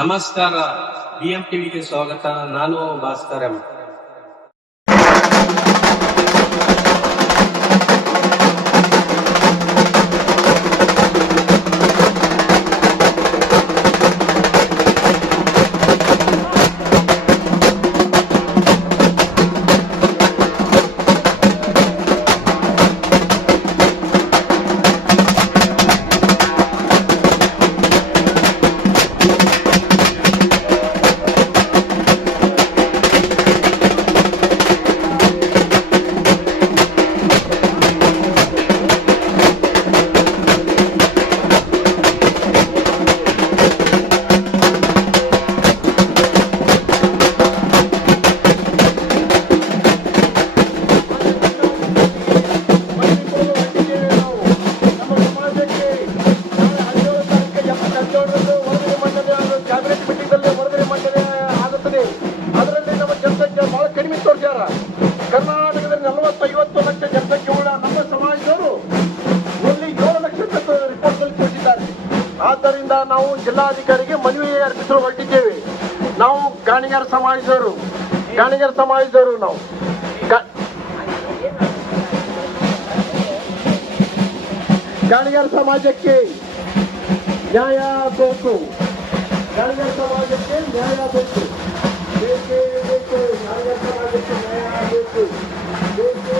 ನಮಸ್ಕಾರ, BM ಟಿವಿಗೆ ಸ್ವಾಗತ. ನಾನು ಭಾಸ್ಕರ್ ಎಂ. ಕರ್ನಾಟಕದಲ್ಲಿ 40-50 ಲಕ್ಷ ಜನಸಂಖ್ಯೆ ಉಳ್ಳ ನಮ್ಮ ಸಮಾಜದವರು ಇಲ್ಲಿ 7 ಲಕ್ಷ ರಿಪೋರ್ಟ್ ಕೊಟ್ಟಿದ್ದಾರೆ. ಆದ್ದರಿಂದ ನಾವು ಜಿಲ್ಲಾಧಿಕಾರಿಗೆ ಮನವಿ ಅರ್ಪಿಸಲು ಹೊರಟಿದ್ದೇವೆ. ನಾವು ಗಾಣಿಗರ ಸಮಾಜದವರು ನಾವು ಗಾಣಿಗರ ಸಮಾಜಕ್ಕೆ ನ್ಯಾಯ ಬೇಕು. ಗಾಣಿಗರ ಸಮಾಜಕ್ಕೆ ನ್ಯಾಯ ಬೇಕು. ಬೇಕೇ ಬೇಕು. ಗಾಣಿಗರ ಸಮಾಜಕ್ಕೆ ನ್ಯಾಯ ಬೇಕು. ಬೇಕೇ